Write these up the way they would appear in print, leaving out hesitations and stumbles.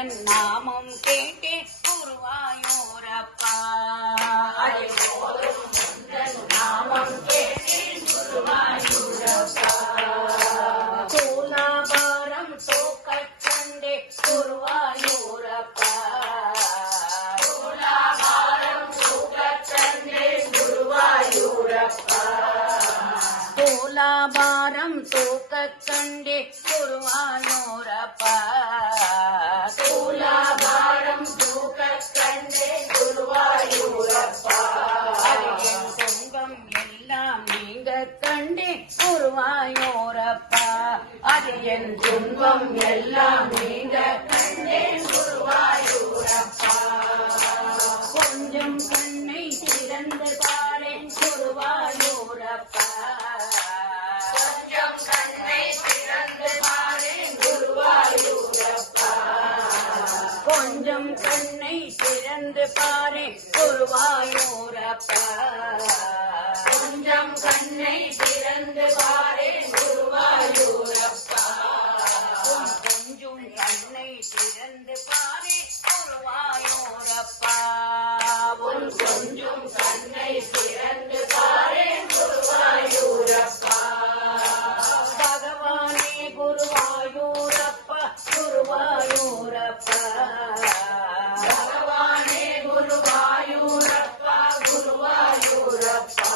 முருகன் நாமம் கேட்டே குருவாயூரப்பா. நாமம் கேட்டே குருவாயூரப்பா. சூலாபாரம் தோக்கக் கண்டே குருவாயூரப்பா. சூலாபாரம் தோக்கக் கண்டே குருவாயூரப்பா. சூலாபாரம் தோக்கக் கண்டே குருவாயூரப்பா. சூலாபாரம் தூக்கக் கண்டே குருவாயூரப்பா. என் துன்பம் எல்லாம் நீங்க கண்டே குருவாயூரப்பா. அது என் துன்பம் எல்லாம் நீங்க கண்டே குருவாயூரப்பா. கொஞ்சம் கண்ணை திறந்து பாரேன் குருவாயூரப்பா. கொஞ்சம் கண்ணை திறந்து பாரேன் குருவாயூரப்பா. கொஞ்சம் கண்ணை திறந்து பாரேன் குருவாயூரப்பா. கொஞ்சம் கண்ணை திறந்து பாரேன் குருவாயூரப்பா. கொஞ்சம் கண்ணை திறந்து பாரேன் குருவாயூரப்பா. கொஞ்சம் கண்ணை திறந்து பாரேன் குருவாயூரப்பா. பகவானே குருவாயூரப்பா. குருவாயூரப்பா. பகவானே குருவாயூரப்பா. குருவாயூரப்பா.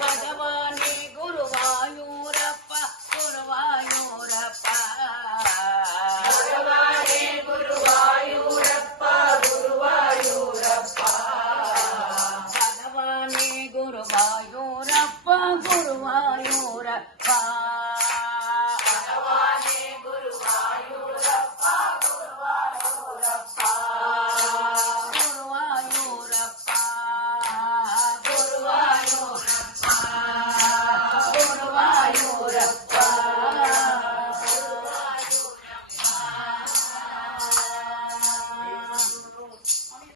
பகவானே குருவாயூரப்பா. குருவாயூரப்பா. பகவானே குருவாயூரப்பா. குருவாயூரப்பா. பகவானே குருவாயூரப்பா. குருவாயூரப்பா.